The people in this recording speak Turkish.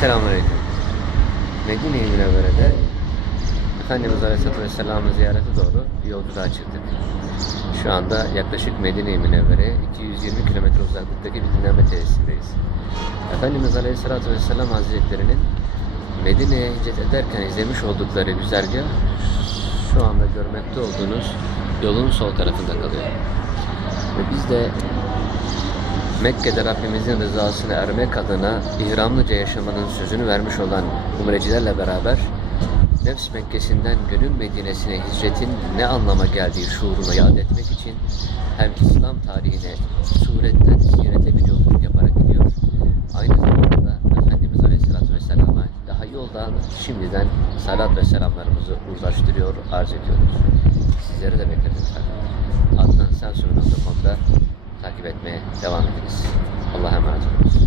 Selamünaleyküm. Medine-i Münevvere'de Efendimiz Aleyhisselatü Vesselam'ın ziyarete doğru bir yolculuğa çıktık. Şu anda yaklaşık Medine-i Münevvere'ye 220 kilometre uzaklıktaki bir dinlenme tesisindeyiz. Efendimiz Aleyhisselatü Vesselam Hazretleri'nin Medine'ye hicret ederken izlemiş oldukları güzergah şu anda görmekte olduğunuz yolun sol tarafında kalıyor. Ve biz de Mekke'de Rabbimizin rızasına ermek adına ihramlıca yaşamanın sözünü vermiş olan umrecilerle beraber Nefs Mekkesi'nden gönül Medine'sine hicretin ne anlama geldiği şuurunu yad etmek için hem İslam tarihine suretten siyerete bir yolculuk yaparak gidiyor. Aynı zamanda da Efendimiz Aleyhisselatü Vesselam'a daha yoldan şimdiden salat ve selamlarımızı ulaştırıyor, arz ediyoruz. Sizleri de bekleriz efendim. adnansensoy.com'da takip etmeye devam ediniz. Allah'a emanet olunuz.